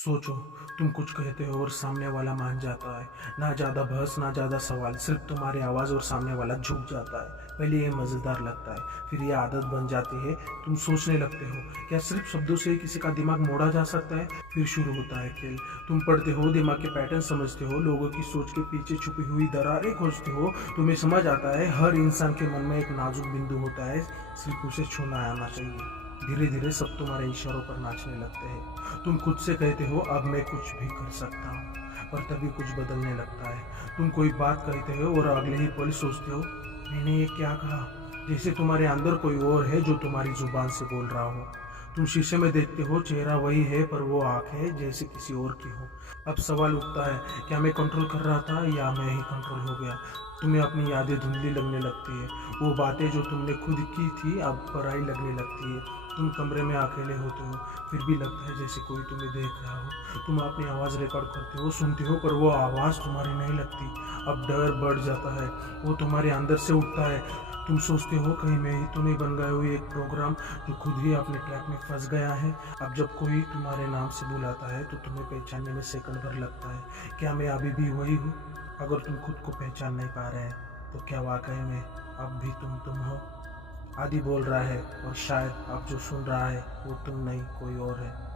सोचो, तुम कुछ कहते हो और सामने वाला मान जाता है। ना ज़्यादा बहस, ना ज़्यादा सवाल, सिर्फ तुम्हारी आवाज़ और सामने वाला झुक जाता है। पहले ये मज़ेदार लगता है, फिर ये आदत बन जाती है। तुम सोचने लगते हो, क्या सिर्फ शब्दों से ही किसी का दिमाग मोड़ा जा सकता है? फिर शुरू होता है खेल। तुम पढ़ते हो, दिमाग के पैटर्न समझते हो, लोगों की सोच के पीछे छुपी हुई दरारें खोजते हो। तुम्हें समझ आता है हर इंसान के मन में एक नाजुक बिंदु होता है, सिर्फ उसे छूना आना चाहिए। धीरे धीरे सब तुम्हारे इशारों पर नाचने लगते हैं। तुम खुद से कहते हो, अब मैं कुछ भी कर सकता हूँ, पर तभी कुछ बदलने लगता है। तुम कोई बात कहते हो और अगले ही पल सोचते हो, मैंने ये क्या कहा? जैसे तुम्हारे अंदर कोई और है जो तुम्हारी जुबान से बोल रहा हो। तुम शीशे में देखते हो, चेहरा वही है पर वो आंखें जैसे किसी और की हो। अब सवाल उठता है, क्या मैं कंट्रोल कर रहा था या मैं ही कंट्रोल हो गया? तुम्हें अपनी यादें धुंधली लगने लगती है। वो बातें जो तुमने खुद की थी अब पराई लगने लगती है। तुम कमरे में अकेले होते हो, फिर भी लगता है जैसे कोई तुम्हें देख रहा हो। तुम अपनी आवाज़ रिकॉर्ड करते हो, सुनते हो, पर वो आवाज़ तुम्हारी नहीं लगती। अब डर बढ़ जाता है, वो तुम्हारे अंदर से उठता है। तुम सोचते हो, कहीं मैं ही तो नहीं बन गया हूँ एक प्रोग्राम जो खुद ही अपने ट्रैक में फंस गया है। अब जब कोई तुम्हारे नाम से बुलाता है तो तुम्हें पहचानने में सेकंड भर लगता है। क्या मैं अभी भी वही हूँ? अगर तुम खुद को पहचान नहीं पा रहे हैं तो क्या वाकई में अब भी तुम हो? आदि बोल रहा है और शायद अब जो सुन रहा है वो तुम नहीं, कोई और है।